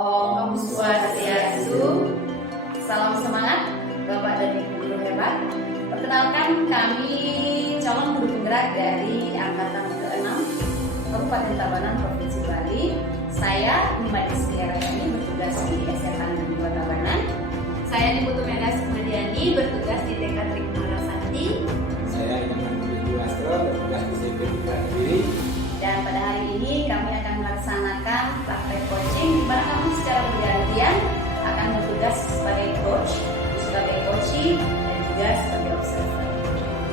Om Swastiastu. Salam semangat Bapak dan Ibu guru hebat. Perkenalkan, kami calon guru penggerak dari angkatan ke-6 Kabupaten Tabanan, Provinsi Bali. Saya Nimadi Setiarayani, bertugas di SMA Negeri Tabanan. Saya Niputu Medas Kumadiani, bertugas di TK Trikmara Santi. Saya Ibu Astro, bertugas di SMP Kediri. Dan pada hari ini kami akan melaksanakan praktek coaching di mana kami secara bergantian akan bertugas sebagai coach, sebagai coaching, dan juga sebagai observer.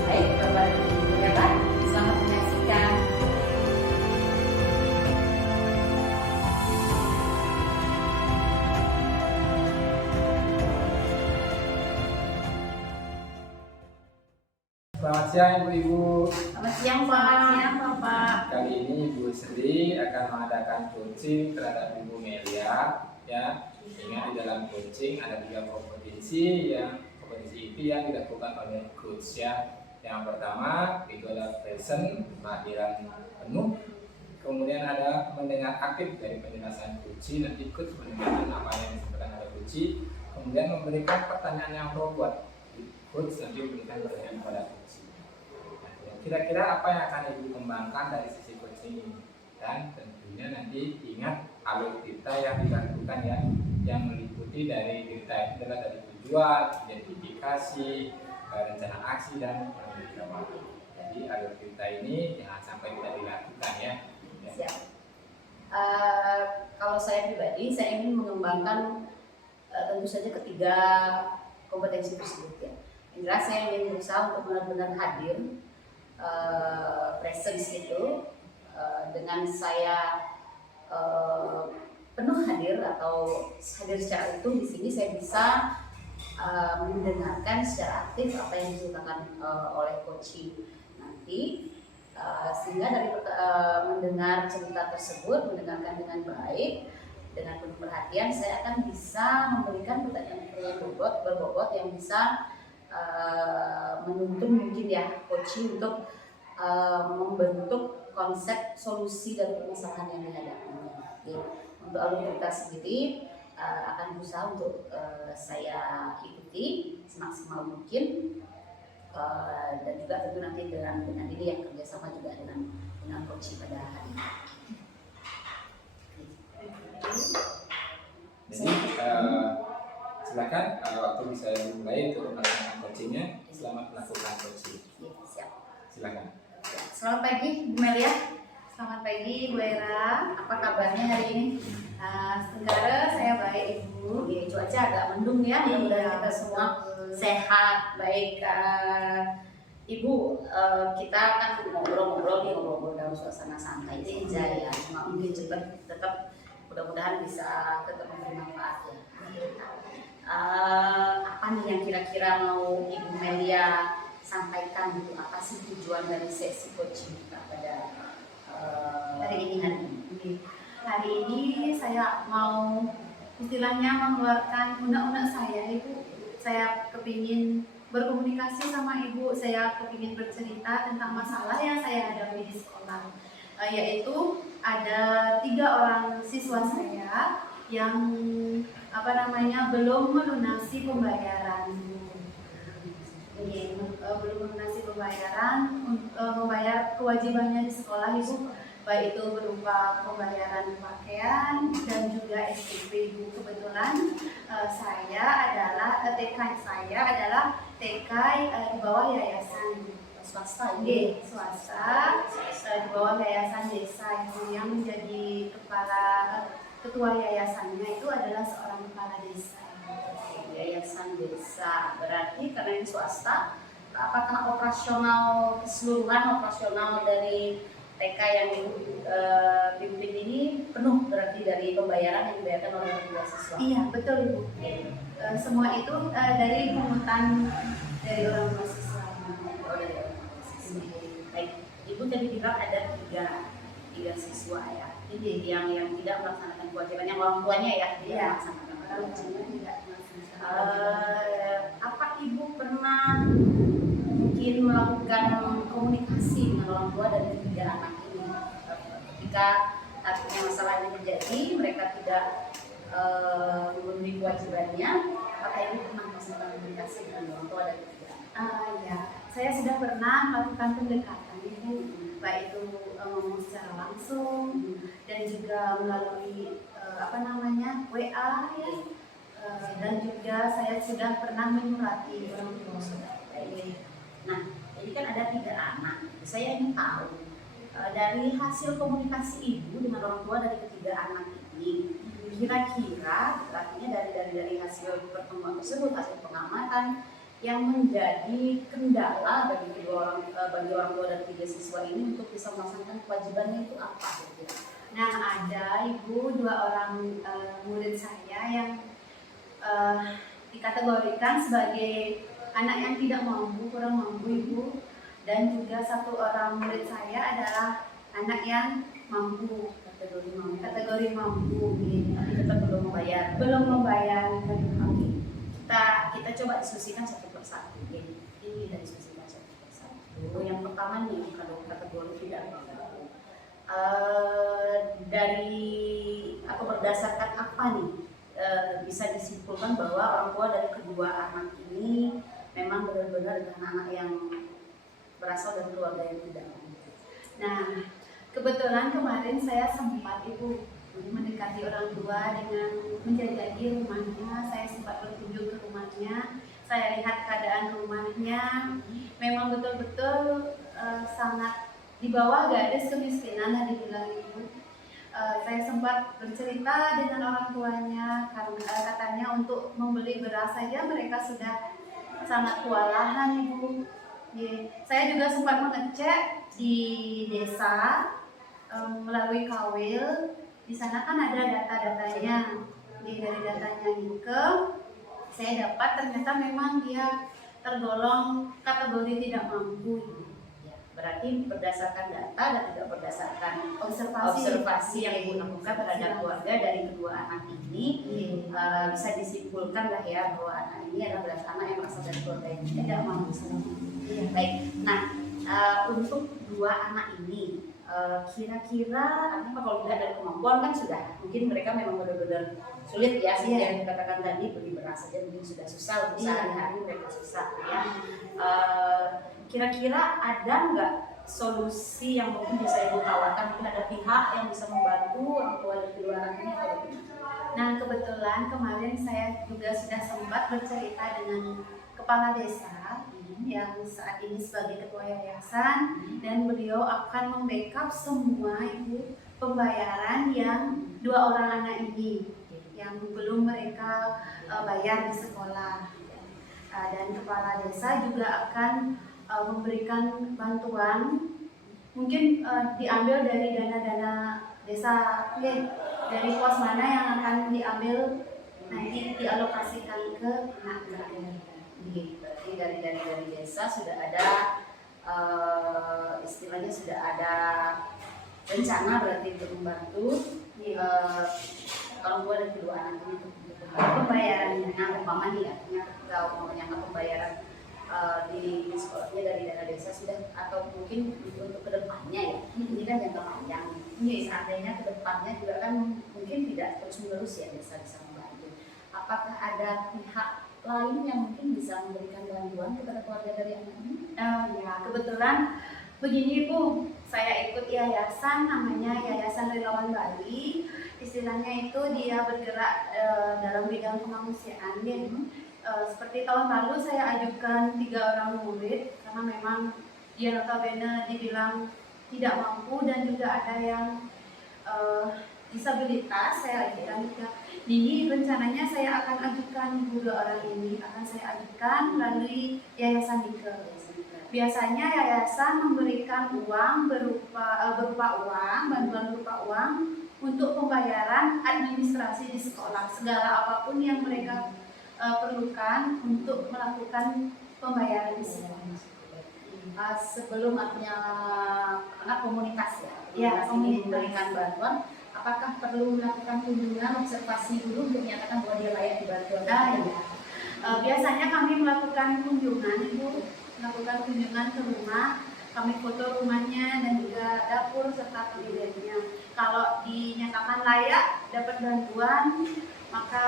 Baik, Bapak dan Ibu guru hebat, selamat menyaksikan. Selamat siang Ibu-Ibu. Selamat siang, Pak. Selamat siang, Bapak. Kali ini Ibu Sri akan mengadakan coaching terhadap Ibu Melia. Ya, ingat di dalam coaching ada 3 kompetensi itu yang dilakukan oleh coach ya. Yang pertama itu adalah present, kehadiran penuh. Kemudian ada mendengar aktif dari penjelasan coach, nanti coach mendengarkan apa yang disampaikan oleh coach. Kemudian memberikan pertanyaan yang robot. Coach nanti memberikan pertanyaan kepada coach. Nah, kira-kira apa yang akan Ibu kembangkan dari sisi coaching ini? Dan tentunya nanti ingat alur cerita yang dilakukan ya, yang meliputi dari cerita itu adalah dari tujuan, identifikasi, rencana aksi dan tanggung jawab. Jadi alur cerita ini jangan sampai tidak dilakukan ya. Siap. Kalau saya pribadi, saya ingin mengembangkan tentu saja ketiga kompetensi tersebut ya. Yang jelas saya ingin berusaha untuk benar-benar hadir, presence itu, dengan saya penuh hadir atau hadir secara utuh. Di sini saya bisa mendengarkan secara aktif apa yang diceritakan oleh coaching nanti, sehingga dari mendengar cerita tersebut, mendengarkan dengan baik, dengan penuh perhatian, saya akan bisa memberikan pertanyaan berbobot yang bisa menuntun mungkin ya coaching untuk membentuk konsep solusi dari permasalahan yang dihadapinya. Untuk alur cerita sendiri akan berusaha untuk saya ikuti semaksimal mungkin, dan juga tentu nanti dengan ini yang kerjasama juga dengan coaching pada hari ini. Jadi silakan waktu bisa dimulai untuk melakukan coachingnya. Selamat melakukan coaching. Ya, siap. Silakan. Selamat pagi Bu Melia. Selamat pagi, Bu Era. Apa kabarnya hari ini? Sementara saya baik, Ibu. Ya, cuaca agak mendung ya. Mudah-mudahan kita semua sehat. Baik, Ibu, kita kan ngobrol dalam suasana santai saja ya. Cuma mungkin tetap mudah-mudahan bisa tetap memberi manfaat ya. Apa nih yang kira-kira mau Ibu Melia sampaikan gitu? Apa sih tujuan dari sesi coaching kita pada hari ini? Hari ini saya mau istilahnya mengeluarkan unek-unek saya, Ibu. Saya kepingin berkomunikasi sama Ibu, saya kepingin bercerita tentang masalah yang saya hadapi di sekolah. Yaitu ada 3 orang siswa saya yang belum melunasi pembayaran. Belum melunasi pembayaran, membayar kewajibannya di sekolah, Ibu, baik itu berupa pembayaran pakaian dan juga SPP, Ibu. Kebetulan TK saya adalah TK di bawah yayasan Swasta swasta di bawah yayasan desa, Ibu, yang menjadi ketua yayasannya itu adalah seorang kepala desa. Yayasan desa, berarti karena ini swasta, apakah operasional keseluruhan operasional dari TK yang dipimpin ini penuh berarti dari pembayaran yang dibayarkan oleh orang tua siswa? Iya, betul, Ibu. Semua itu dari pungutan dari orang tua siswa. Baik, Ibu tadi bilang ada tiga siswa ya, yang tidak melaksanakan kewajiban, yang orang tuanya ya tidak melaksanakan kewajiban. Apa Ibu pernah mungkin melakukan komunikasi dengan orang tua dari ketiga anak ini ketika akhirnya masalah ini terjadi, mereka tidak memenuhi kewajibannya, apakah ibu pernah melakukan komunikasi dengan orang tua dan ketiga? Ya, saya sudah pernah melakukan pendekatan itu, baik itu ngomong secara langsung dan juga melalui WA ya. Dan juga saya sudah pernah menyurati orang tua saudara. Nah, jadi kan ada 3 anak. Saya ingin tahu dari hasil komunikasi ibu dengan orang tua dari ketiga anak ini, kira-kira artinya dari hasil pertemuan tersebut, hasil pengamatan yang menjadi kendala bagi orang tua dan 3 siswa ini untuk bisa melaksanakan kewajibannya itu apa? Nah, ada ibu 2 orang murid saya yang dikategorikan sebagai anak yang tidak mampu, kurang mampu ibu, dan juga 1 orang murid saya adalah anak yang mampu, kategori mampu gitu. Tapi tetap belum membayar. Kita coba diskusikan satu persatu. Ini kita diskusikan satu persatu. Yang pertama nih, kalau kategori tidak mampu, dari atau berdasarkan apa nih bisa disimpulkan bahwa orang tua dari kedua anak ini memang benar-benar anak yang berasal dari keluarga yang tidak mampu. Nah, kebetulan kemarin saya sempat ibu mendekati orang tua dengan menjajaki rumahnya. Saya sempat berkunjung ke rumahnya, saya lihat keadaan rumahnya, memang betul-betul sangat di bawah garis kemiskinan lah dibilang ibu. Saya sempat bercerita dengan orang tuanya karena katanya untuk membeli beras saja mereka sudah sangat kewalahan ibu. Saya juga sempat mengecek di desa melalui Kawil. Di sana kan ada data-datanya. Dari datanya ke saya dapat ternyata memang dia tergolong kategori tidak mampu. Berarti berdasarkan data dan tidak berdasarkan observasi yang ibu lakukan terhadap keluarga dari kedua anak ini, bisa disimpulkan lah ya bahwa anak ini adalah anak yang berasal dari keluarga yang tidak mampu. Baik, nah untuk 2 anak ini kira-kira artinya kalau dilihat dari kemampuan kan sudah mungkin mereka memang benar-benar sulit ya, seperti yang dikatakan tadi, beli beras saja mungkin sudah susah, untuk sehari-hari mereka susah ya. Kira-kira ada nggak solusi yang mungkin bisa ibu tawarkan, mungkin ada pihak yang bisa membantu orang tua dari kedua anak ini atau bagaimana? Nah, kebetulan kemarin saya juga sudah sempat bercerita dengan kepala desa yang saat ini sebagai ketua yayasan, dan beliau akan membackup semua ibu pembayaran yang 2 orang anak ini yang belum mereka bayar di sekolah. Dan kepala desa juga akan memberikan bantuan, mungkin diambil dari dana-dana desa, dari pos mana yang akan diambil nanti dialokasikan ke anak-anak. Berarti dari desa sudah ada istilahnya sudah ada rencana berarti untuk membantu orang tua dan kedua anak ini untuk pembayarannya. Nah, umpama nih artinya kalau menyangka pembayaran di sekolahnya dari dana desa sudah, atau mungkin untuk kedepannya ya, ini kan jangka panjang. Seandainya kedepannya juga kan mungkin tidak terus menerus ya desa bisa membantu. Apakah ada pihak lain yang mungkin bisa memberikan bantuan kepada keluarga dari anak ini? Ya, kebetulan begini Bu, saya ikut yayasan namanya Yayasan Relawan Bali. Istilahnya itu dia bergerak dalam bidang kemanusiaan ya. Seperti tahun lalu saya ajukan 3 orang murid karena memang dia notabene dibilang tidak mampu dan juga ada yang disabilitas. Saya ajukan 3. Ini rencananya saya akan ajukan 2 orang ini akan saya ajukan melalui Yayasan Dike. Biasanya yayasan memberikan uang berupa uang, bantuan berupa uang untuk pembayaran administrasi di sekolah, segala apapun yang mereka perlukan untuk melakukan pembayaran di sekolah. Sebelum artinya anak komunitas ya, memberikan bantuan, apakah perlu melakukan kunjungan observasi dulu untuk menyatakan bahwa dia layak dibantu? Biasanya kami melakukan kunjungan ke rumah, kami foto rumahnya dan juga dapur serta toiletnya. Kalau dinyatakan layak dapat bantuan, maka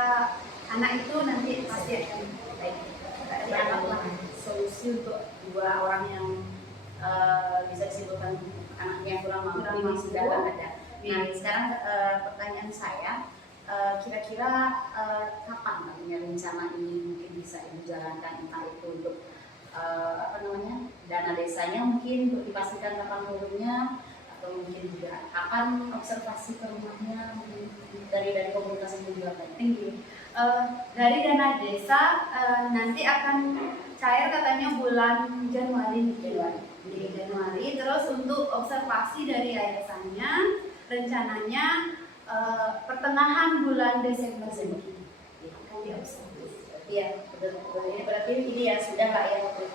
anak itu nanti pasti akan baik. Berarti anaklah solusi untuk dua orang yang bisa disebutkan anaknya kurang mampu ini sudah ada. Nah, sekarang pertanyaan saya, kira-kira kapan nantinya rencana ini mungkin bisa Ibu jalankan, entah itu untuk dana desanya mungkin untuk dipastikan kapan turunnya, atau mungkin juga kapan observasi ke rumahnya, mungkin dari komunitas yang dilakukan tinggi. Dari dana desa nanti akan cair katanya bulan Januari. Di Januari. Terus untuk observasi dari yayasannya rencananya pertengahan bulan Desember akan diobservasi. Iya, betul. Ini berarti ini ya sudah lah ya untuk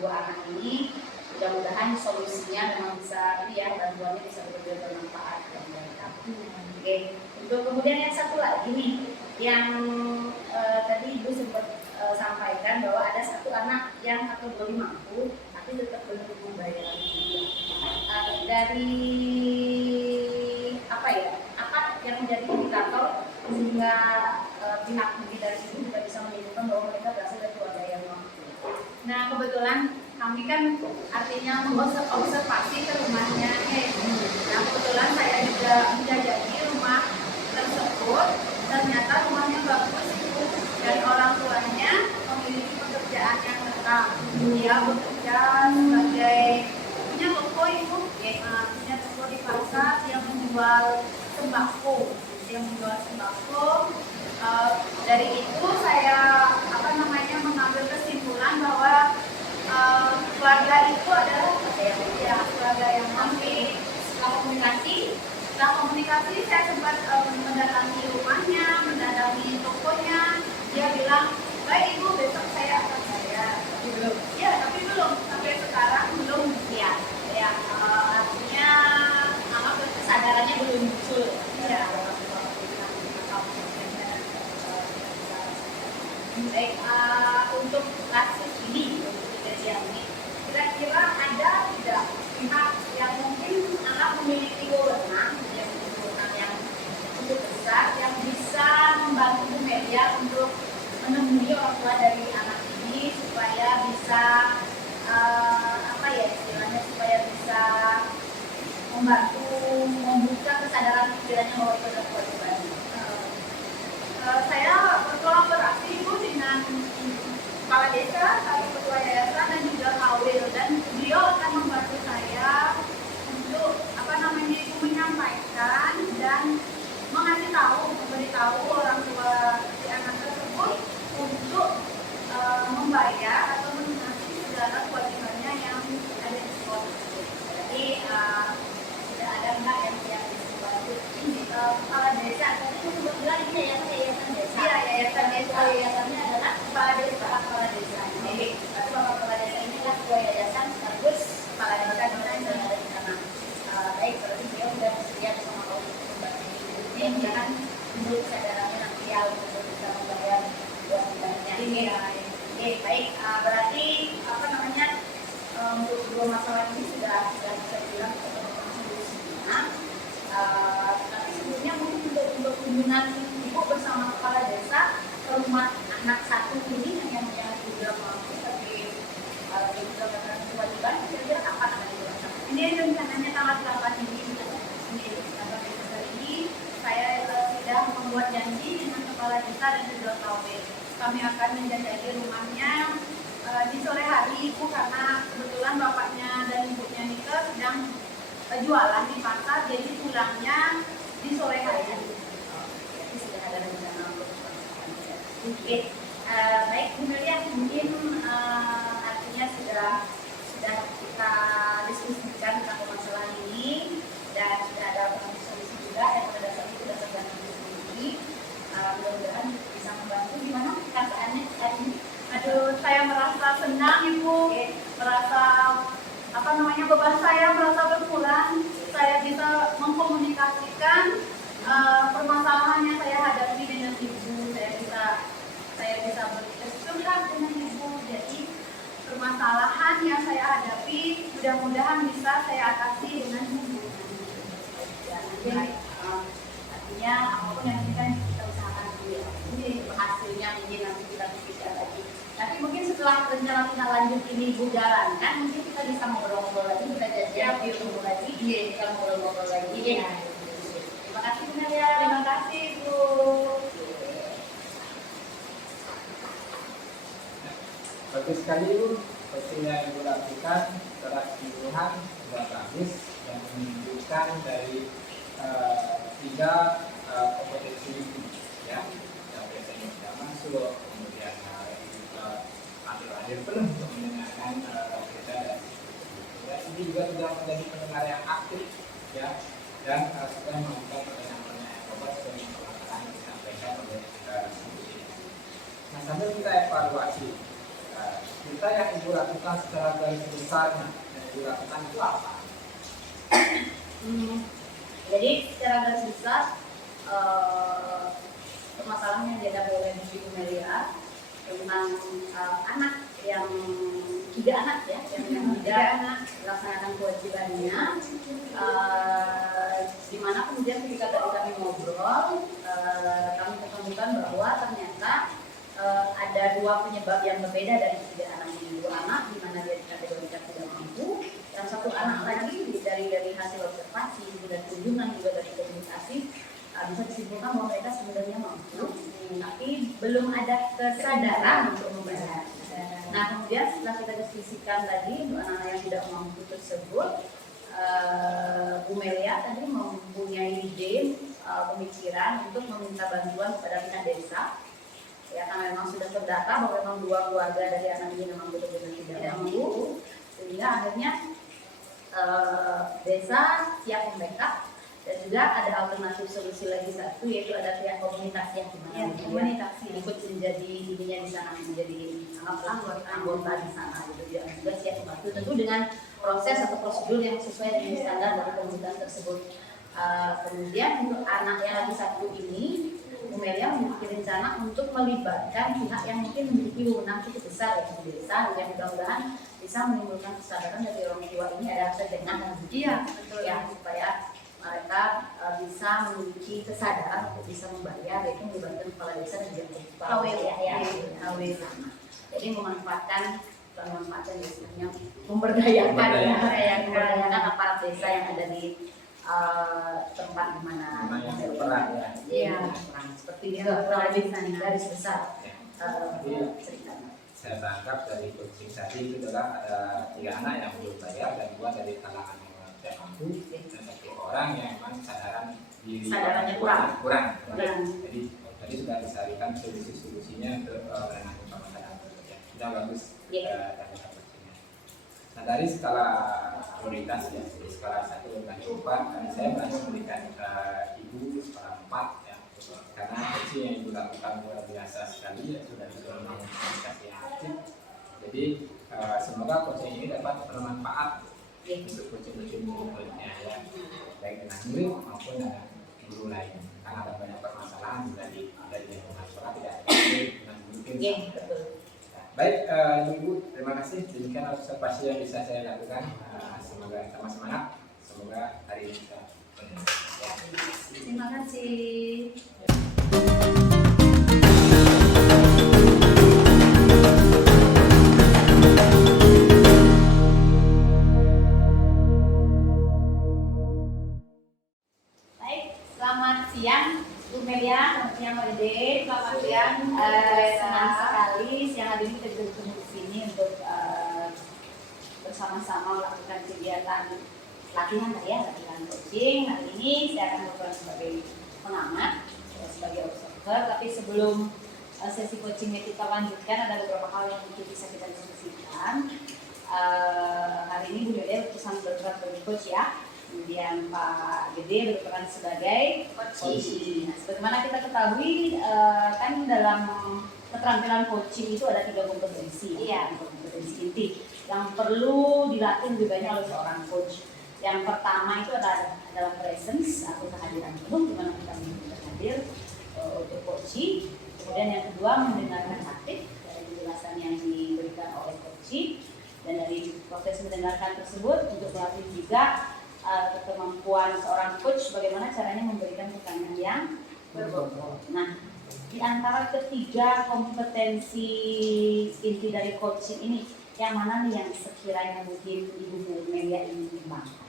dua anak ini. Mudah-mudahan solusinya memang bisa ini ya, bantuannya bisa betul-betul bermanfaat bagi mereka. Oke, untuk kemudian yang satu lagi nih, yang tadi Ibu sempat sampaikan bahwa ada satu anak yang kategori mampu tapi tetap belum membayar juga. Dari apa yang menjadi indikator sehingga pihak mungkin dari sini juga bisa menunjukkan bahwa mereka berasal dari keluarga yang mampu. Nah, kebetulan kami kan artinya mengobservasi ke rumahnya. Nah, kebetulan saya juga menjajaki rumah tersebut. Ternyata rumahnya bagus Ibu, dan orang tuanya memiliki pekerjaan yang tetap. Dia bekerja sebagai punya toko Ibu, punya toko di pasar yang menjual sembako. Dari itu saya mengambil kesimpulan bahwa keluarga itu adalah keluarga yang mampu. Setelah komunikasi saya sempat mendatangi rumahnya, mendatangi tokonya. Dia bilang, baik Ibu, besok saya akan bayar. Tapi belum. Ya, tapi belum. Sampai sekarang belum. Artinya kesadarannya belum muncul. Ya. Baik, untuk kasus ini, untuk kejadian ini, kira-kira ada tidak pihak yang mungkin anak memiliki wewenang yang cukup besar yang bisa membantu Bu Melia untuk menemui orang tua dari anak ini supaya bisa supaya bisa membantu membuka kesadaran pikirannya bahwa itu adalah kewajiban. Saya berkolaborasi Ibu dengan kepala desa, ketua yayasan dan juga Kawil, dan beliau akan membantu saya untuk Ibu menyampaikan dan memberitahu orang tua si anak tersebut untuk membayar atau melunasi segala kewajibannya yang ada di sekolah tersebut. Jadi tidak ada enggak yang dibantu ini kepala desa. Tadi aku bilang ini yayasan desa. Iya, yayasan desa. Yayasannya adalah kepala desa. Jadi bapak kepala desa ini adalah ketua yayasan sekaligus kepala desa yang ada di sana. Baik, berarti dia sudah bersedia bersama kau ini jangan menurut kesadarannya nanti untuk bisa membayar kewajibannya. Oke, baik. Berarti untuk dua masalah ini sudah bisa bilang kita solusinya. Tapi sebelumnya mungkin untuk kunjungan Ibu bersama kepala desa ke rumah anak satu ini yang juga mampu tapi juga melakukan kewajiban, kira-kira kapan akan dilaksanakan? Ini rencananya tanggal 8 ini. Tanggal 8 ini saya sudah membuat janji dengan kepala desa dan juga Kawil. Kami akan menjajaki rumahnya di sore hari Ibu, karena kebetulan bapaknya dan ibunya Nika sedang jualan di pasar, jadi pulangnya di sore hari. Jadi sudah ada rencana untuk Oke, baik Bu Melia, mungkin artinya sudah kita diskusikan tentang permasalahan ini dan sudah ada solusi juga yang pada dasarnya sudah tergantung diskusi. Mudah-mudahan bisa membantu. Gimana perasaannya saat ini? Aduh, saya merasa senang Ibu, merasa beban saya merasa berkurang. Saya bisa mengkomunikasikan permasalahan yang saya hadapi dengan Ibu. Saya bisa bercurhat dengan Ibu. Jadi permasalahan yang saya hadapi mudah-mudahan bisa saya atasi dengan Ibu. Artinya apapun yang kita usahakan dulu ya. tindak lanjut ini Ibu jalankan, mungkin kita bisa ngobrol-ngobrol lagi, kita janjian ketemu lagi, kita ngobrol-ngobrol lagi. Terima kasih Bu Melia. Terima kasih Bu. Bagus sekali Bu, coaching yang Ibu lakukan secara keseluruhan sudah bagus dan menunjukkan dari tiga kompetensi itu, ya. Yang biasanya sudah masuk, kemudian hadir penuh untuk mendengarkan kita dan ya, ini juga sudah menjadi pendengar yang aktif, ya, dan sudah melakukan pertanyaan-pertanyaan obat sesuai dengan yang disampaikan oleh ini. Nah, sambil kita evaluasi, kita yang Ibu lakukan secara garis besarnya, yang Ibu lakukan itu apa? Jadi secara garis besar permasalahan yang dihadapi oleh Ibu Melia tentang anak yang tiga anak ya, yang tidak melaksanakan kewajibannya, di mana kemudian ketika tadi kami ngobrol, kami ketemukan bahwa ternyata ada dua penyebab yang berbeda dari tiga anak ini. Dua anak di mana dia dikategorikan tidak mampu, dan satu anak lagi dari hasil observasi dan kunjungan juga dari komunikasi bisa disimpulkan bahwa mereka sebenarnya mampu, tapi belum ada kesadaran untuk membayar. Nah, kemudian setelah kita diskusikan tadi untuk anak-anak yang tidak mampu tersebut, Bu Melia tadi mempunyai ide, pemikiran untuk meminta bantuan kepada pihak desa. Ya, karena memang sudah terdata bahwa memang dua keluarga dari anak ini memang betul-betul tidak mampu, sehingga akhirnya desa siap membackup. Dan juga ada alternatif solusi lagi satu, yaitu ada pihak komunitas yang dimana komunitas ikut menjadi ininya di sana, menjadi anggota di sana gitu, dan juga siap membantu tentu dengan proses atau prosedur yang sesuai dengan standar dari komunitas tersebut. Kemudian untuk anak yang lagi satu ini, Bu Melia memiliki rencana untuk melibatkan pihak yang mungkin memiliki wewenang cukup besar ya di desa, yang mudah-mudahan bisa menimbulkan kesadaran dari orang tua ini ada rasa jengah dan betul ya, supaya mereka bisa memiliki kesadaran untuk bisa membayar, yaitu melibatkan kepala desa dan juga kepala desa. Jadi memanfaatkan desanya, memberdayakan aparat desa yang ada di tempat di mana berperan ya. Seperti itu kurang lebih garis besar ceritanya. Saya tangkap dari coaching tadi itu adalah ada 3 anak yang belum bayar dan 2 dari kalangan yang tidak mampu dan 1 orang yang memang sadarannya kurang. Jadi tadi sudah disarikan solusi-solusinya ke menangani permasalahan tersebut. Sudah bagus dari coachingnya. Nah, dari skala prioritas ya, dari skala 1 dan 4, tadi saya berani memberikan Ibu skala 4 ya, karena coaching yang Ibu lakukan luar biasa sekali ya, sudah disuruh komunikasi yang aktif. Jadi semoga coaching ini dapat bermanfaat untuk coaching-coaching berikutnya ya, baik dengan murid maupun dengan guru lain, karena ada banyak permasalahan dari lingkungan sekolah tidak dengan mungkin. Baik, Ibu, terima kasih. Demikian observasi yang bisa saya lakukan. Semoga sama semangat. Semoga hari ini kita Terima kasih. Baik, selamat siang Bu Melia, selamat siang Pak Dede, Selamat siang. Senang sekali siang hari ini kita bisa bertemu di sini untuk bersama-sama melakukan kegiatan latihan coaching. Hari ini saya akan berperan sebagai pengamat, sebagai observer. Tapi sebelum sesi coaching kita lanjutkan, ada beberapa hal yang mungkin bisa kita diskusikan. Hari ini Bu Dede berperan sebagai coach ya. Kemudian Pak Gede berperan sebagai coaching. Nah, sebagaimana kita ketahui, kan dalam keterampilan coaching itu ada 3 kompetensi, kompetensi inti yang perlu dilatih lebih banyak oleh seorang coach. Yang pertama itu adalah presence atau kehadiran penuh, di mana kita hadir untuk coaching. Kemudian yang kedua mendengarkan aktif dari penjelasan yang diberikan oleh coaching, dan dari proses mendengarkan tersebut untuk melatih juga kemampuan seorang coach bagaimana caranya memberikan pertanyaan yang berbobot. Nah, di antara ketiga kompetensi inti dari coaching ini, Yang mana nih yang sekiranya mungkin Ibu Melia ingin kembangkan?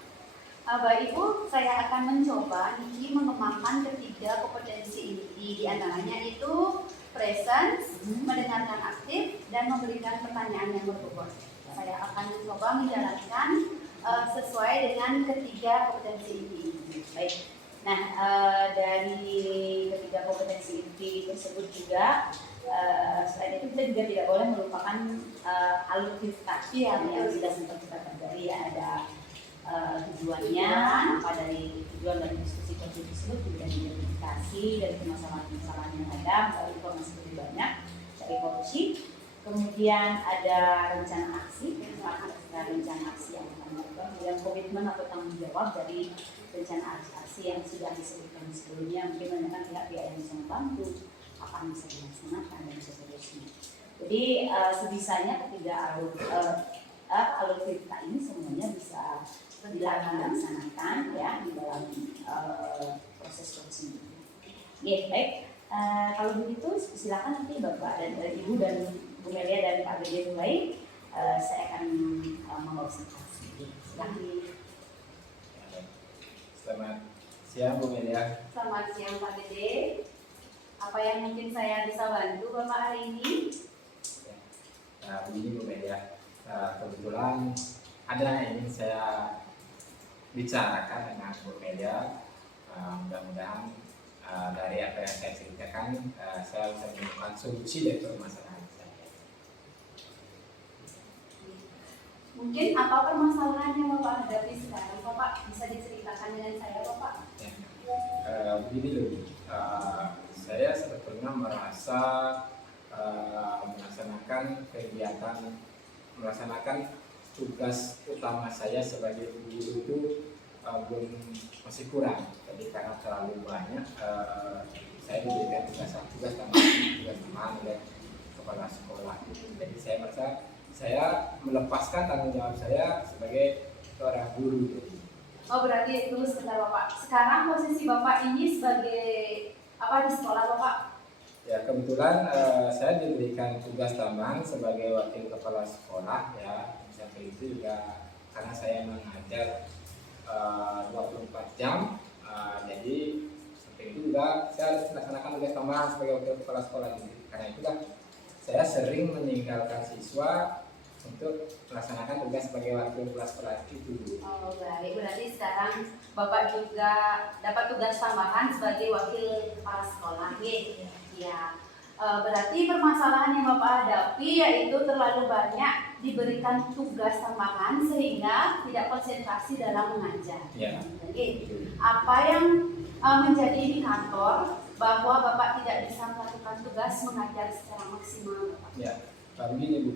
Bapak Ibu, saya akan mencoba Niki mengembangkan ketiga kompetensi inti, di antaranya itu presence, mendengarkan aktif, dan memberikan pertanyaan yang berbobot. Saya akan mencoba menjalankan sesuai dengan ketiga kompetensi inti ini. Baik. Nah, dari ketiga kompetensi inti tersebut juga, selain itu kita juga tidak boleh melupakan alutifikasi yang sudah sempat kita pelajari ya. Ada tujuannya, apa dari tujuan dari diskusi tersebut juga identifikasi dari permasalahan-permasalahan yang ada, melalui informasi lebih banyak dari coaching. Kemudian ada rencana aksi, rencana aksi yang akan dilakukan, kemudian komitmen atau tanggung jawab dari rencana aksi yang sudah disebutkan sebelumnya, mungkin menanyakan pihak-pihak yang bisa membantu, apa yang bisa dilaksanakan dan seterusnya. Jadi sebisanya ketiga alutsista ini semuanya bisa dilaksanakan ya di dalam proses coaching. Oke, baik. Kalau begitu silakan nanti Bapak dan Ibu dan Bu Melia dan Pak Dede mulai. Saya akan mengobservasi. Silakan. Selamat siang Bu Melia. Selamat siang Pak Dede. Apa yang mungkin saya bisa bantu Bapak hari ini? Nah, begini Bu Melia, kebetulan ada yang ingin saya bicarakan dengan Bu Melia. Mudah-mudahan dari apa yang saya ceritakan, saya bisa menemukan solusi dari permasalahan saya. Mungkin apa permasalahan yang Bapak hadapi sekarang, Bapak bisa diceritakan dengan saya, Bapak? Ya. Begini loh, saya sebetulnya merasa melaksanakan tugas utama saya sebagai guru itu belum masih kurang. Jadi karena terlalu banyak saya diberikan tugas tambahan oleh kepala sekolah. Jadi saya merasa saya melepaskan tanggung jawab saya sebagai seorang guru. Oh, berarti itu sebentar Bapak. Sekarang posisi Bapak ini sebagai apa di sekolah Bapak? Ya, kebetulan saya diberikan tugas tambahan sebagai wakil kepala sekolah ya. Sampai itu juga karena saya mengajar 24 jam, jadi sampai itu juga saya harus melaksanakan tugas tambahan sebagai wakil kepala sekolah. Karena itulah saya sering meninggalkan siswa untuk melaksanakan tugas sebagai wakil kepala sekolah itu. Oh, baik. Berarti sekarang Bapak juga dapat tugas tambahan sebagai wakil kepala sekolah, ya. Berarti permasalahan yang Bapak hadapi yaitu terlalu banyak diberikan tugas tambahan sehingga tidak konsentrasi dalam mengajar. Ya. Oke. Apa yang menjadi indikator bahwa Bapak tidak bisa melakukan tugas mengajar secara maksimal, Bapak? Ya. Begini Bu,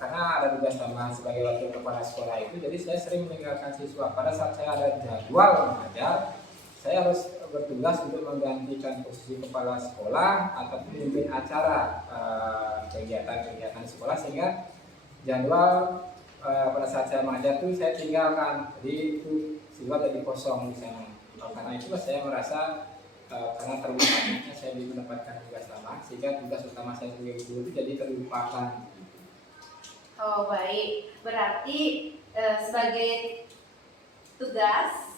karena ada tugas tambahan sebagai wakil kepala sekolah itu, jadi saya sering meninggalkan siswa. Pada saat saya ada jadwal mengajar, saya harus bertugas untuk menggantikan posisi kepala sekolah atau pemimpin acara kegiatan-kegiatan sekolah, sehingga jadwal pada saat saya mengajar itu saya tinggalkan. Jadi itu siswa jadi kosong di sana. Karena itu saya merasa karena terlalu banyaknya saya mendapatkan tugas tambahan, sehingga tugas utama saya sebagai guru itu jadi terlupakan. Oh, baik. Berarti sebagai tugas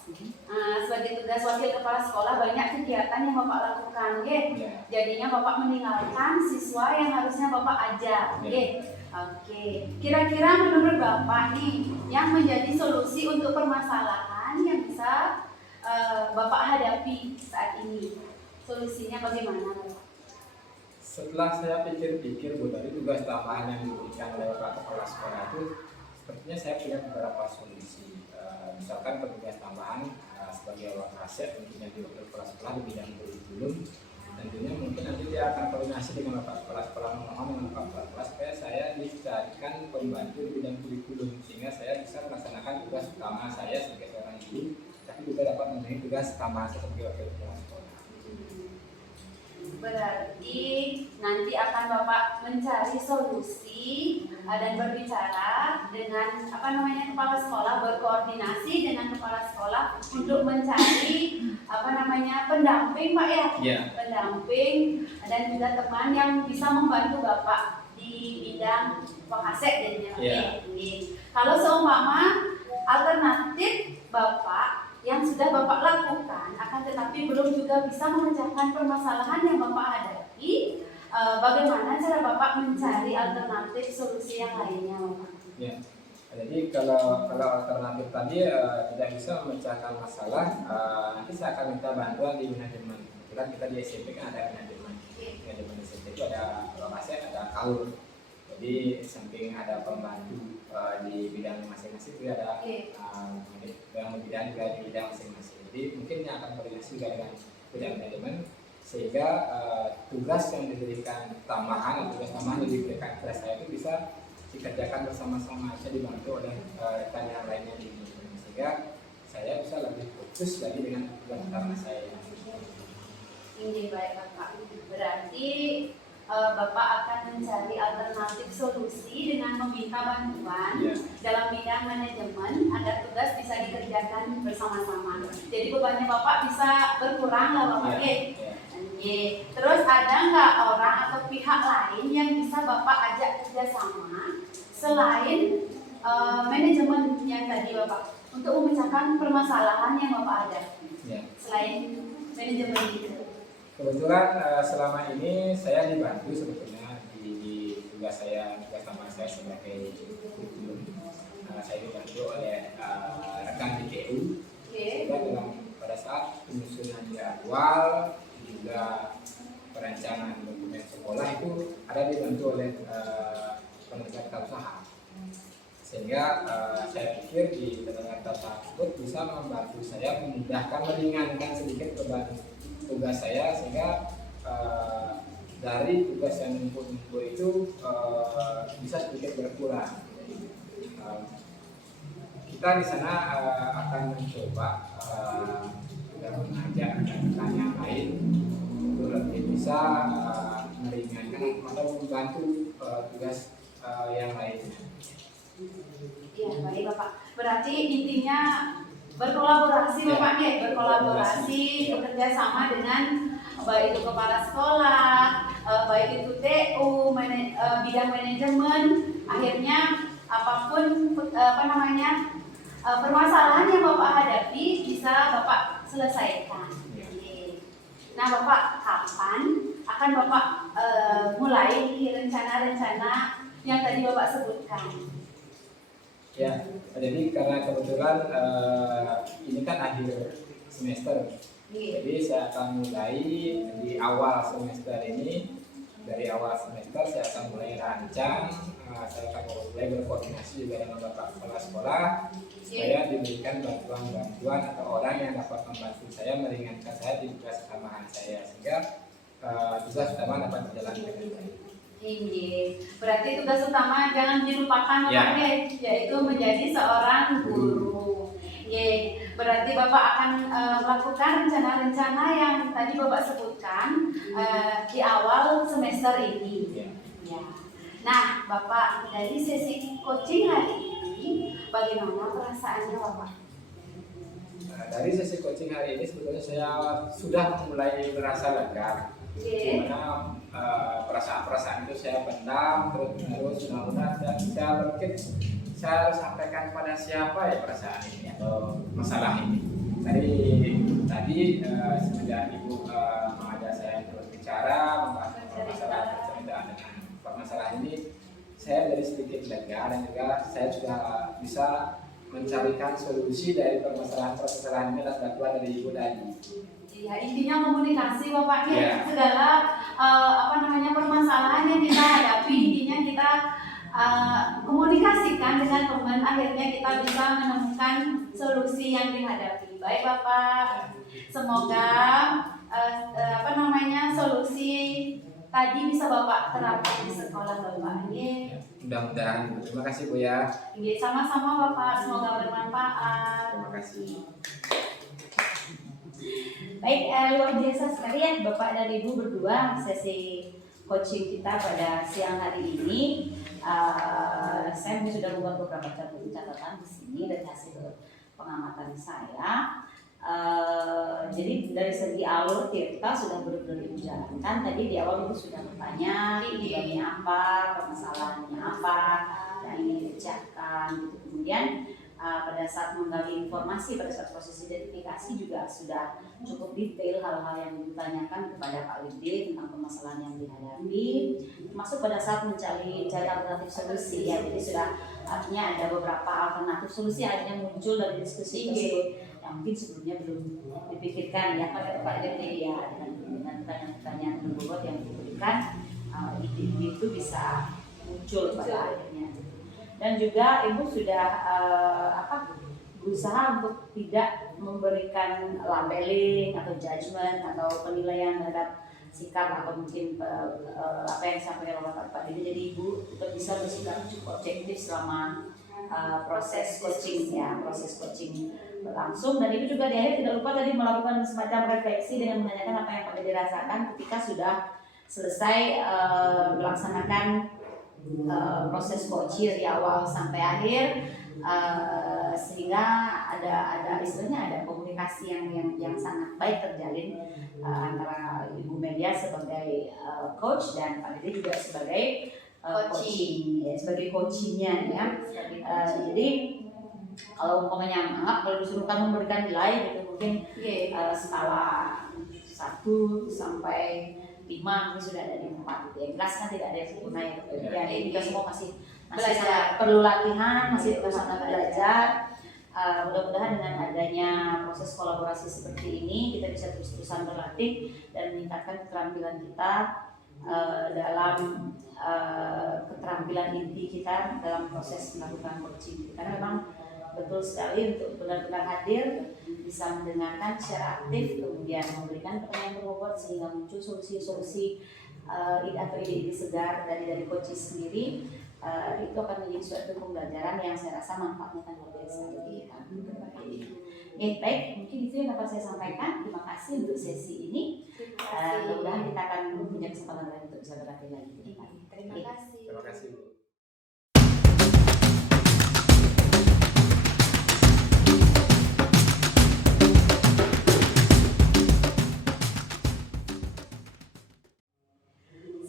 wakil kepala sekolah banyak kegiatan yang Bapak lakukan, Ya. Jadinya Bapak meninggalkan siswa yang harusnya Bapak ajar, Oke. Kira-kira menurut Bapak nih yang menjadi solusi untuk permasalahan yang bisa Bapak hadapi saat ini, solusinya bagaimana, Bapak? Setelah saya pikir-pikir Bu, dari tugas tambahan yang diberikan oleh Pak Kepala Sekolah itu, sepertinya saya punya beberapa solusi. Misalkan petugas tambahan sebagai wakasek tentunya di wakil kepala sekolah di bidang kurikulum, tentunya mungkin nanti dia akan koordinasi dengan Bapak Kepala Sekolah, mohon dengan Bapak Kepala Sekolah supaya saya dicarikan pembantu di bidang kurikulum, sehingga saya bisa melaksanakan tugas utama saya sebagai seorang guru, tapi juga dapat memenuhi tugas tambahan saya sebagai wakil kepala sekolah. Berarti nanti akan Bapak mencari solusi dan berbicara dengan kepala sekolah, berkoordinasi dengan kepala sekolah untuk mencari pendamping, Pak ya? Yeah. Pendamping dan juga teman yang bisa membantu Bapak di bidang Wakasek jadinya. Iya. Oke. Kalau seumpama alternatif Bapak yang sudah Bapak lakukan, akan tetapi belum juga bisa memecahkan permasalahan yang Bapak hadapi, bagaimana cara Bapak mencari alternatif solusi yang lainnya, Bapak? Ya. Jadi kalau alternatif tadi tidak bisa memecahkan masalah, nanti saya akan minta bantuan di manajemen. Kebetulan kita di SMP kan ada manajemen. Manajemen SMP itu ada lokasi, ada kaur. Jadi samping ada pembantu di bidang masing-masing, juga ada yang bidang juga di bidang masing-masing. Jadi mungkin yang akan berkoordinasi juga dengan bidang manajemen, sehingga tugas yang diberikan tambahan atau tugas tambahan yang diberikan kepada saya itu bisa dikerjakan bersama-sama, bisa dibantu oleh rekan yang lainnya di manajemen, sehingga saya bisa lebih fokus lagi dengan tugas utama saya. Ini baik Bapak. Berarti Bapak akan mencari alternatif solusi dengan meminta bantuan dalam bidang manajemen agar tugas bisa dikerjakan bersama-sama. Jadi bebannya Bapak bisa berkurang lah Bapak. Terus ada nggak orang atau pihak lain yang bisa Bapak ajak kerjasama selain manajemen yang tadi Bapak untuk memecahkan permasalahan yang Bapak ada? Selain manajemen itu. Kebetulan selama ini saya dibantu sebetulnya di tugas sama saya sebagai guru. Saya dibantu oleh rekan di TU. Sehingga pada saat penyusunan jadwal juga perencanaan dokumen sekolah itu ada dibantu oleh tenaga usaha. Sehingga saya pikir di tenaga tersebut bisa membantu saya memudahkan, meringankan sedikit beban tugas saya, sehingga dari tugas yang numpuk-numpuk itu bisa sedikit berkurang. Kita di sana akan mencoba dan mengajak rekan yang lain untuk lebih bisa meringankan atau membantu tugas yang lainnya. Iya, baik Bapak. Berarti intinya berkolaborasi Bapak ya, berkolaborasi, bekerja sama dengan baik itu kepala sekolah, baik itu TU, bidang manajemen, akhirnya apapun permasalahan yang Bapak hadapi bisa Bapak selesaikan. Nah Bapak, kapan akan Bapak mulai rencana-rencana yang tadi Bapak sebutkan? Ya, jadi karena kebetulan ini kan akhir semester, jadi saya akan mulai di awal semester ini. Dari awal semester saya akan mulai rancang, saya akan mulai berkoordinasi juga dengan bapak kepala sekolah, supaya diberikan bantuan-bantuan atau orang yang dapat membantu saya, meringankan saya di tugas tambahan saya, sehingga tugas utama dapat dijalankan dengan baik. Ini berarti tugas utama jangan dilupakan Bapak yaitu menjadi seorang guru. Berarti Bapak akan melakukan rencana-rencana yang tadi Bapak sebutkan di awal semester ini. Nah Bapak, dari sesi coaching hari ini bagaimana perasaannya Bapak? Dari sesi coaching hari ini sebetulnya saya sudah mulai merasa lega. Dimana perasaan-perasaan itu saya pendam terus mudah-mudahan saya berpikir saya harus sampaikan kepada siapa ya perasaan ini atau masalah ini. Tadi semenjak Ibu mengajak saya terus bicara membahas masalah perceraian dengan permasalahan ini, saya jadi sedikit lega dan juga saya juga bisa mencarikan solusi dari permasalahan ini atas bantuan dari Ibu tadi. Ya, intinya komunikasi Bapak segala permasalahan yang kita hadapi, intinya kita komunikasikan dengan teman, akhirnya kita bisa menemukan solusi yang dihadapi. Baik Bapak, semoga solusi tadi bisa Bapak terapkan di sekolah Bapak. Mudah-mudahan. Terima kasih Bu ya. Sama-sama Bapak, semoga bermanfaat. Terima kasih. Baik, luar biasa sekali ya Bapak dan Ibu berdua sesi coaching kita pada siang hari ini. Saya sudah membuat beberapa catatan di sini dari hasil pengamatan saya. Jadi dari segi alur Tirta sudah benar-benar Ibu jalankan. Tadi di awal Ibu sudah bertanya tujuannya apa, permasalahannya apa, yang ingin diucapkan gitu. Kemudian pada saat menggali informasi, pada saat proses identifikasi juga sudah cukup detail hal-hal yang ditanyakan kepada Pak Widi tentang permasalahan yang dihadapi, termasuk pada saat mencari alternatif solusi ya. Jadi sudah artinya ada beberapa alternatif solusi akhirnya muncul dari diskusi tersebut yang mungkin sebelumnya belum dipikirkan ya oleh Pak Widi ya, dengan pertanyaan-pertanyaan berbobot yang diberikan, ide-ide itu bisa muncul pada akhirnya. Dan juga Ibu sudah berusaha untuk tidak memberikan labeling atau judgement atau penilaian terhadap sikap atau mungkin apa yang disampaikan oleh Pak Didi. Jadi Ibu tetap bisa bersikap cukup objektif selama proses coaching ya, proses coaching berlangsung. Dan Ibu juga di akhir tidak lupa tadi melakukan semacam refleksi dengan menanyakan apa yang Pak Didi rasakan ketika sudah selesai melaksanakan proses coaching dari awal sampai akhir, sehingga ada istilahnya ada komunikasi yang sangat baik terjalin antara Ibu Melia sebagai coach dan Pak Didi juga sebagai coaching ya, sebagai coachingnya ya. Jadi kalau umpamanya kalau disuruh kan memberikan nilai gitu mungkin skala 1 sampai 5 ini sudah ada di 4 gitu ya. Jelas kan tidak ada yang sempurna ya. Kita semua masih sangat perlu latihan, masih perlu sangat belajar. Mudah-mudahan dengan adanya proses kolaborasi seperti ini kita bisa terus-terusan berlatih dan meningkatkan keterampilan kita dalam keterampilan inti kita dalam proses melakukan coaching. Karena memang betul sekali untuk benar-benar hadir, bisa mendengarkan secara aktif, kemudian memberikan pertanyaan berbobot sehingga muncul solusi-solusi atau ide-ide segar dari coaching sendiri. Itu akan menjadi suatu pembelajaran yang saya rasa manfaatnya akan luar biasa bagi kami. Baik, mungkin itu yang dapat saya sampaikan. Terima kasih untuk sesi ini. Mudah-mudahan kita akan punya kesempatan lain untuk bisa berlatih lagi. Terima kasih. Terima kasih Bu.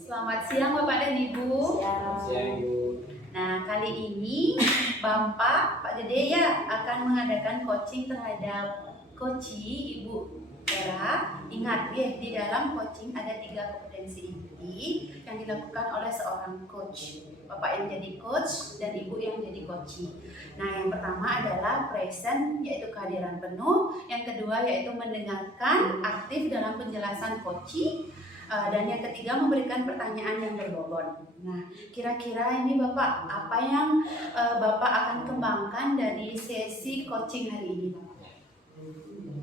Selamat siang Bapak dan Ibu. Selamat siang Ibu. Nah, kali ini Bapak, Pak Dede ya akan mengadakan coaching terhadap coachee Ibu Era. Ingat ya, di dalam coaching ada 3 kompetensi inti yang dilakukan oleh seorang coach. Bapak yang jadi coach dan Ibu yang jadi coachee. Nah, yang pertama adalah present, yaitu kehadiran penuh. Yang kedua yaitu mendengarkan aktif dalam penjelasan coachee. Dan yang ketiga memberikan pertanyaan yang berbobot. Nah, kira-kira ini Bapak, apa yang Bapak akan kembangkan dari sesi coaching hari ini?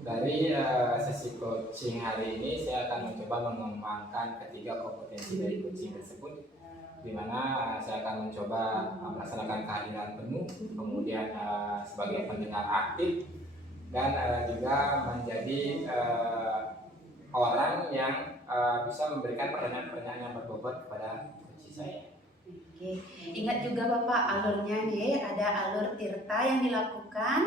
Dari sesi coaching hari ini saya akan mencoba mengembangkan ketiga kompetensi dari coaching tersebut, di mana saya akan mencoba melaksanakan kehadiran penuh, kemudian sebagai pendengar aktif, dan juga menjadi orang yang bisa memberikan pertanyaan-pertanyaan yang berbobot kepada coach saya. Oke, ingat juga Bapak alurnya ya, ada alur Tirta yang dilakukan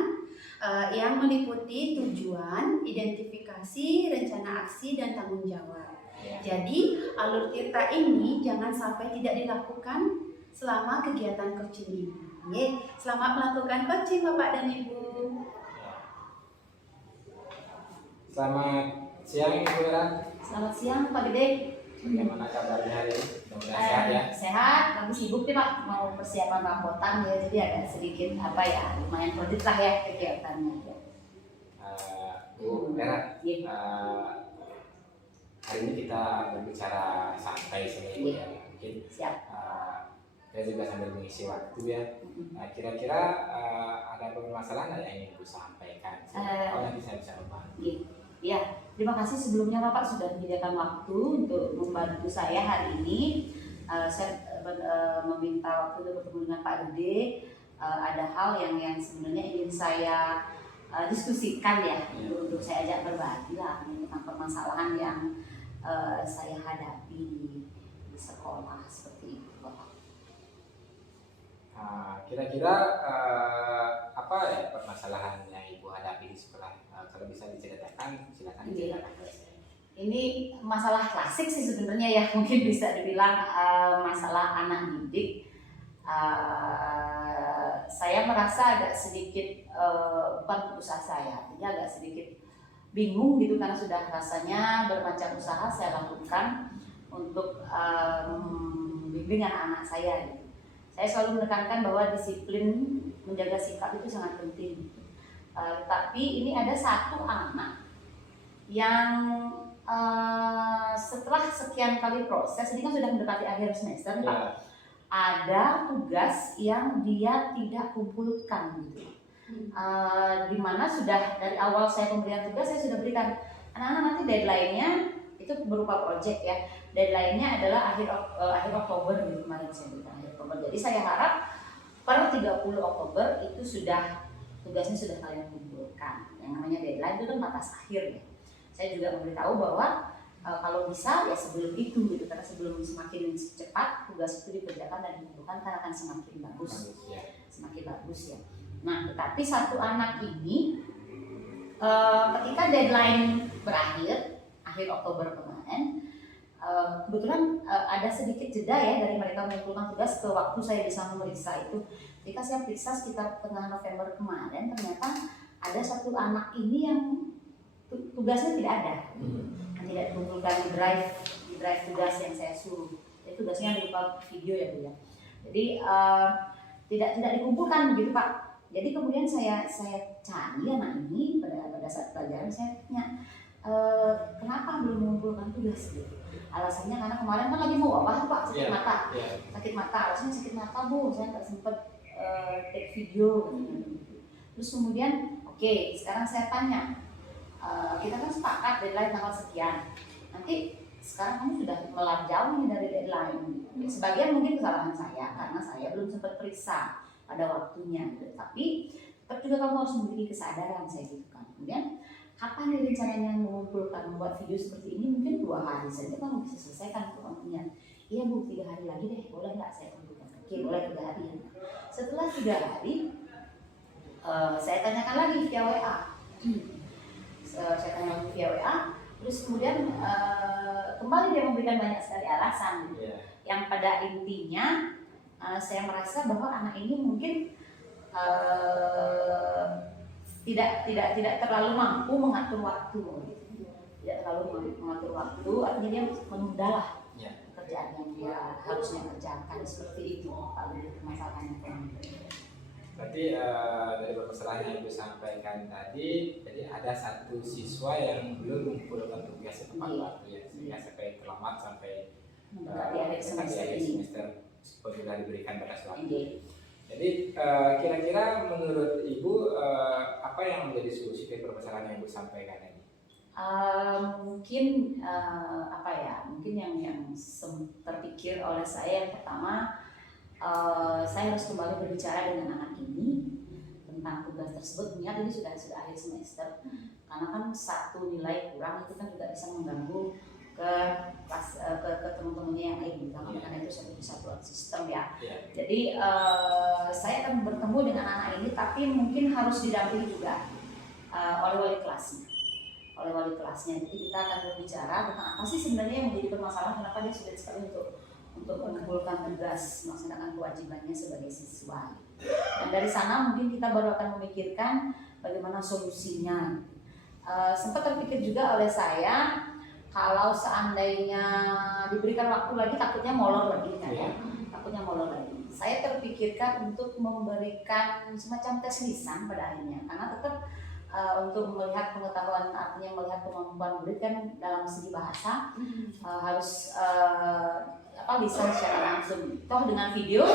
yang meliputi tujuan, identifikasi, rencana aksi, dan tanggung jawab. Ya. Jadi alur Tirta ini jangan sampai tidak dilakukan selama kegiatan coaching ini. Selamat melakukan coaching Bapak dan Ibu. Ya. Selamat siang Ibu Era. Selamat siang Pak Dede. Bagaimana kabarnya hari ini? Mudah-mudahan sehat ya. Sehat, kami sibuk nih Pak, mau persiapan rambutan ya, jadi agak sedikit lumayan padat lah ya kegiatannya. Bu Era, hari ini kita berbicara santai sebenarnya ya, mungkin Siap. kita juga sambil mengisi waktu ya. Kira-kira ada permasalahan nggak yang ingin Ibu sampaikan? Nanti saya bisa membantu. Ya, terima kasih sebelumnya Bapak sudah menyediakan waktu untuk membantu saya hari ini. Saya meminta waktu untuk bertemu dengan Pak Dede. Ada hal yang sebenarnya ingin saya diskusikan ya, untuk saya ajak berbagi lah tentang permasalahan yang saya hadapi di sekolah seperti itu Bapak. Kira-kira apa ya permasalahan yang Ibu hadapi di sekolah Kalau bisa diceritakan, silakan Iya. diceritakan. Ini masalah klasik sih sebenarnya ya, mungkin bisa dibilang masalah anak didik. Saya merasa agak sedikit bukan putus asa ya, jadi agak sedikit bingung gitu karena sudah rasanya bermacam usaha saya lakukan untuk membimbing anak-anak saya. Gitu. Saya selalu menekankan bahwa disiplin menjaga sikap itu sangat penting. Tapi ini ada satu anak yang setelah sekian kali proses, ini kan sudah mendekati akhir semester, Pak. Ada tugas yang dia tidak kumpulkan gitu. Dimana sudah dari awal saya pemberian tugas saya sudah berikan anak-anak nanti deadline-nya itu berupa project ya. Deadline-nya adalah akhir Oktober gitu kemarin saya berikan akhir Oktober. Jadi saya harap per 30 Oktober itu sudah tugasnya sudah kalian kumpulkan. Yang namanya deadline itu kan batas akhir ya. Saya juga memberitahu bahwa kalau bisa ya sebelum itu gitu, karena sebelum semakin cepat tugas itu dikerjakan dan dikumpulkan karena akan semakin bagus ya. Nah, tetapi satu anak ini ketika deadline berakhir akhir Oktober kemarin, kebetulan ada sedikit jeda ya dari mereka mengumpulkan tugas ke waktu saya bisa memeriksa itu. Ketika saya periksa sekitar tengah November kemarin, ternyata ada satu anak ini yang tugasnya tidak ada, tidak dikumpulkan di drive tugas yang saya suruh. Jadi tugasnya berupa video ya Bu ya. Jadi tidak dikumpulkan begitu Pak. Jadi kemudian saya cari anak ini pada saat pelajaran, saya tanya kenapa belum mengumpulkan tugas gitu. Alasannya karena kemarin kan lagi mau apa Pak, sakit mata. Sakit mata, alasannya sakit mata Bu, saya nggak sempat take video. Terus kemudian oke, sekarang saya tanya, kita kan sepakat deadline tanggal sekian. Nanti sekarang kamu sudah melangkah jauh nih dari deadline. Sebagian mungkin kesalahan saya karena saya belum sempat periksa pada waktunya. Tapi tetap juga kamu harus memiliki kesadaran saya gitu kan. Kemudian kapan nih rencananya mengumpulkan membuat video seperti ini? Mungkin 2 hari saja kamu bisa selesaikan waktunya. Iya Bu, 3 hari lagi deh, boleh nggak saya kumpulkan? Oke, boleh 3 hari ya. Setelah 3 hari, saya tanyakan lagi via WA. Saya tanya lagi via WA, terus kemudian kembali dia memberikan banyak sekali alasan yang pada intinya saya merasa bahwa anak ini mungkin tidak terlalu mampu mengatur waktu, tidak terlalu mengatur waktu, artinya dia menunda lah pekerjaan yang dia harusnya kerjakan, seperti itu kalau permasalahannya. Berarti dari permasalahan yang Ibu sampaikan tadi, jadi ada satu siswa yang belum mengumpulkan tugas tepat waktu ya, sehingga sampai terlambat sampai akhir semester sudah diberikan batas waktu. Jadi kira-kira menurut Ibu apa yang menjadi solusi dari permasalahan yang Ibu sampaikan ini? Mungkin mungkin yang terpikir oleh saya yang pertama, saya harus kembali berbicara dengan anak ini tentang tugas tersebut. Mengingat ini sudah akhir semester, karena kan satu nilai kurang itu kan juga bisa mengganggu ke teman-temannya yang lain, karena itu satu sistem ya. Jadi saya akan bertemu dengan anak ini, tapi mungkin harus didampingi juga oleh wali kelasnya. Jadi kita akan berbicara tentang apa sih sebenarnya yang menjadi permasalahan, kenapa dia sulit sekali untuk mengumpulkan tugas, melaksanakan kewajibannya sebagai siswa. Dan dari sana mungkin kita baru akan memikirkan bagaimana solusinya. Sempat terpikir juga oleh saya, kalau seandainya diberikan waktu lagi takutnya molor lagi kan ya. Takutnya molor lagi. Saya terpikirkan untuk memberikan semacam tes lisan pada akhirnya, karena tetap untuk melihat pengetahuan, artinya melihat kemampuan murid kan dalam segi bahasa harus lisan secara langsung. Toh dengan video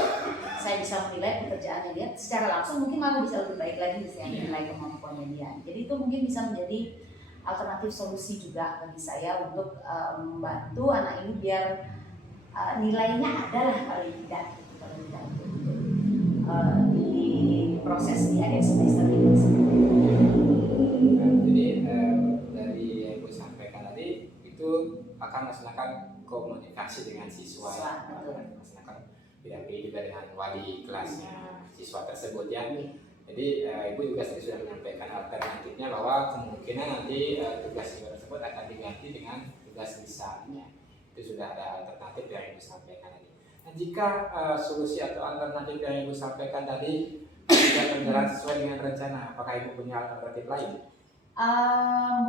saya bisa menilai pekerjaannya dia secara langsung, mungkin malah bisa lebih baik lagi saya menilai kemampuannya dia. Jadi itu mungkin bisa menjadi alternatif solusi juga bagi saya untuk membantu anak ini biar nilainya adalah paling tidak di proses di akhir semester ini. Jadi dari yang Ibu sampaikan tadi itu akan melaksanakan komunikasi dengan siswa, melaksanakan didampingi juga dengan wali kelasnya siswa tersebut ya. Jadi Ibu juga tadi sudah menyampaikan alternatifnya bahwa kemungkinan nanti tugas Ibu tersebut akan diganti dengan tugas lisannya. Itu sudah ada alternatif yang Ibu sampaikan tadi. Nah, jika solusi atau alternatif yang Ibu sampaikan tadi tidak berjalan sesuai dengan rencana, apakah Ibu punya alternatif lain?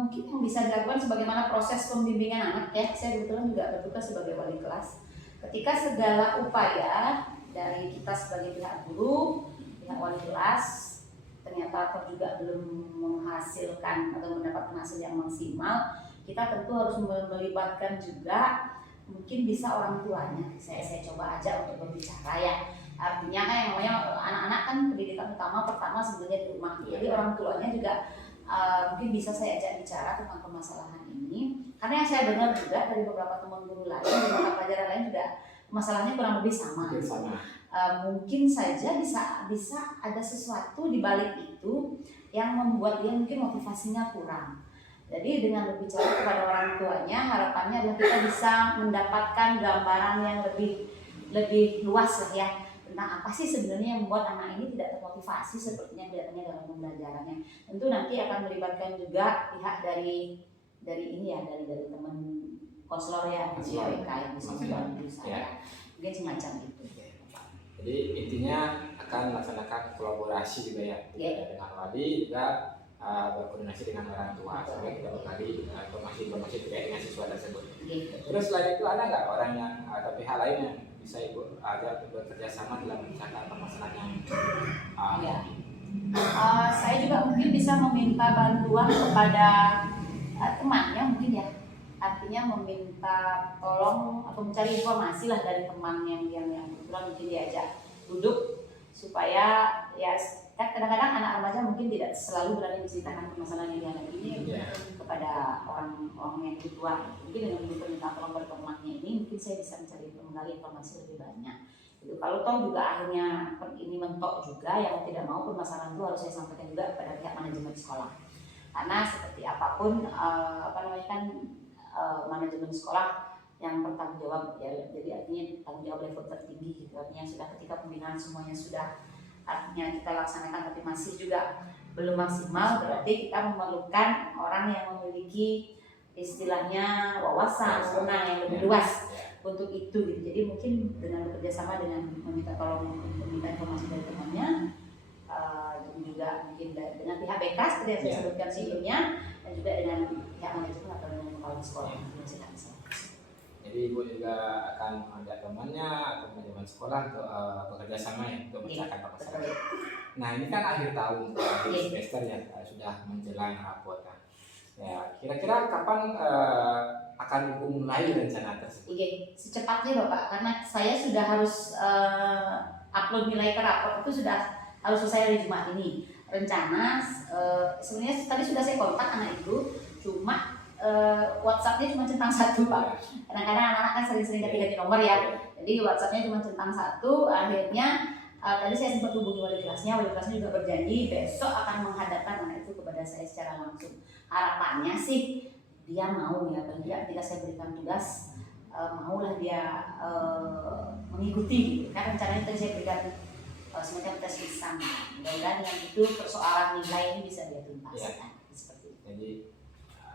Mungkin yang bisa dilakukan sebagaimana proses pembimbingan anak ya. Saya kebetulan juga bertugas sebagai wali kelas. Ketika segala upaya dari kita sebagai pihak guru, pihak wali kelas ternyata atau juga belum menghasilkan atau mendapatkan hasil yang maksimal, kita tentu harus melibatkan juga mungkin bisa orang tuanya. Saya coba aja untuk berbicara ya. Artinya kan yang namanya anak-anak kan pendidikan utama pertama sebenarnya di rumah. Jadi orang tuanya juga mungkin bisa saya ajak bicara tentang permasalahan ini. Karena yang saya dengar juga dari beberapa teman guru lain, beberapa pelajaran lain juga masalahnya kurang lebih sama. Mungkin saja bisa ada sesuatu di balik itu yang membuat dia mungkin motivasinya kurang. Jadi dengan berbicara kepada orang tuanya, harapannya adalah kita bisa mendapatkan gambaran yang lebih luas lah ya, tentang apa sih sebenarnya yang membuat anak ini tidak termotivasi sepertinya kelihatannya dalam pembelajarannya. Tentu nanti akan melibatkan juga pihak dari ini ya, dari teman konselor ya, dari PK yang bisa membantu saya. Mungkin semacam itu. Jadi intinya akan melaksanakan kolaborasi juga ya, dengan wali juga berkoordinasi dengan orang tua supaya kita berbagi informasi terkait dengan siswa tersebut. Terus selain itu ada nggak orang yang atau pihak lain yang bisa Ibu ajak bekerja sama dalam mencapai permasalahan yang saya juga mungkin bisa meminta bantuan kepada temannya mungkin ya. Artinya meminta tolong atau mencari informasi lah dari teman yang kebetulan mungkin diajak duduk supaya ya kan kadang-kadang anak remaja mungkin tidak selalu berani menceritakan permasalahan yang dihadapi ini kepada orang yang lebih tua. Mungkin dengan meminta tolong dari temannya ini mungkin saya bisa menggali informasi lebih banyak. Gitu. Kalau toh juga akhirnya ini mentok juga yang tidak mau permasalahan itu harus saya sampaikan juga kepada pihak manajemen sekolah. Karena seperti apapun manajemen sekolah yang bertanggung jawab ya, jadi artinya tanggung jawab level tertinggi gitu, artinya sudah ketika pembinaan semuanya sudah artinya kita laksanakan tapi masih juga belum maksimal, berarti kita memerlukan orang yang memiliki istilahnya wawasan yang lebih luas untuk itu gitu. Jadi mungkin dengan bekerja sama dengan meminta informasi dari temannya, dan juga mungkin dengan pihak BK seperti yang saya sebutkan sebelumnya, dan juga dengan pihak manajemen atau dengan kepala sekolah. Jadi Ibu juga akan mengajak temannya atau manajemen sekolah untuk bekerja sama ya untuk memecahkan permasalahan. Nah ini kan akhir tahun, akhir semester ya, sudah menjelang rapot. Ya, kira-kira kapan akan Ibu mulai rencana tersebut? Secepatnya Bapak, karena saya sudah harus upload nilai ke rapot itu sudah harus selesai hari Jumat ini. Rencana sebenarnya tadi sudah saya kontak anak itu, cuma WhatsApp-nya cuma centang satu Pak. Kadang-kadang anak-anak kan sering-sering ganti-ganti nomor ya. Jadi WhatsApp-nya cuma centang satu. Akhirnya tadi saya sempat hubungi wali kelasnya juga berjanji besok akan menghadapkan anak itu kepada saya secara langsung. Harapannya sih dia mau ya, paling tidak ketika saya berikan tugas maulah dia mengikuti gitu. Kan rencananya tadi saya berikan semacam tes lisan. Mudah-mudahan yang itu persoalan nilai ini bisa dia tuntaskan. Seperti itu.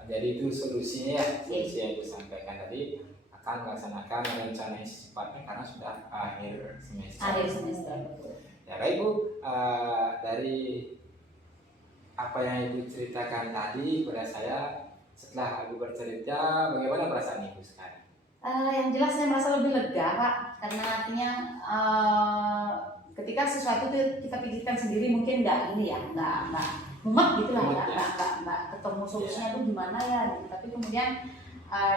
Jadi itu solusinya ya, solusi yang Ibu sampaikan tadi akan melaksanakan rencana yang sifatnya karena sudah akhir semester. Ya baik Bu, dari apa yang Ibu ceritakan tadi kepada saya, setelah Ibu bercerita, bagaimana perasaan Ibu sekarang? Yang jelas saya merasa lebih lega Pak, karena artinya ketika sesuatu itu kita pikirkan sendiri mungkin nggak mumet gitu lah, nggak ketemu solusinya tuh gimana ya gitu. Tapi kemudian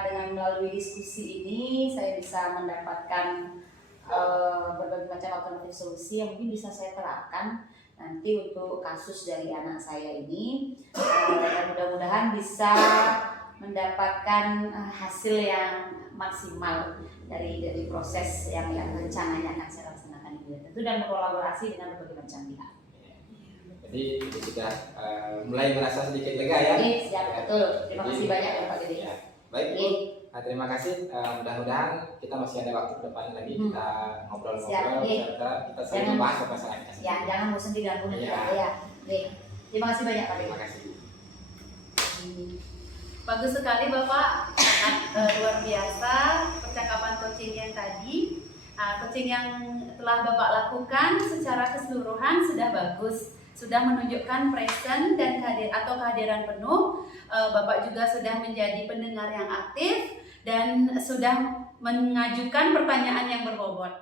dengan melalui diskusi ini saya bisa mendapatkan berbagai macam alternatif solusi yang mungkin bisa saya terapkan nanti untuk kasus dari anak saya ini, dan mudah-mudahan bisa mendapatkan hasil yang maksimal dari proses yang rencananya akan saya laksanakan ini, tentu dan berkolaborasi dengan berbagai macam pihak. Jadi sudah mulai merasa sedikit lega ya? Siap, betul. Terima kasih banyak ya Pak Dede. Baik Bu, Nah, terima kasih. Mudah-mudahan kita masih ada waktu ke depan lagi kita ngobrol-ngobrol Siap, oke. serta kita saling Jangan- membahas masalah kita. Ya, jangan bosan diganggu nanti Iya. ya. Oke. Terima kasih banyak Pak. Terima kasih. Bagus sekali Bapak, sangat luar biasa percakapan coaching yang tadi. Coaching yang telah Bapak lakukan secara keseluruhan sudah bagus, sudah menunjukkan present dan kehadiran penuh. Bapak juga sudah menjadi pendengar yang aktif dan sudah mengajukan pertanyaan yang berbobot.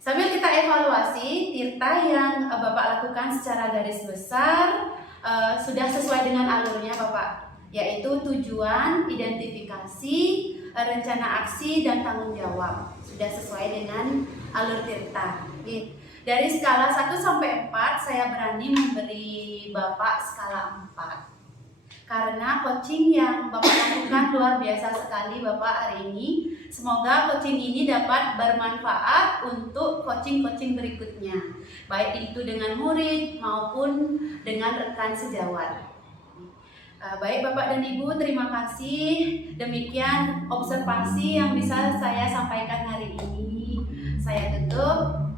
Sambil kita evaluasi, Tirta yang Bapak lakukan secara garis besar sudah sesuai dengan alurnya Bapak, yaitu tujuan, identifikasi, rencana aksi, dan tanggung jawab. Sudah sesuai dengan alur Tirta. Dari skala 1 sampai 4, saya berani memberi Bapak skala 4. Karena coaching yang Bapak lakukan luar biasa sekali Bapak hari ini. Semoga coaching ini dapat bermanfaat untuk coaching-coaching berikutnya, baik itu dengan murid maupun dengan rekan sejawat. Baik Bapak dan Ibu, terima kasih. Demikian observasi yang bisa saya sampaikan hari ini. Saya tutup.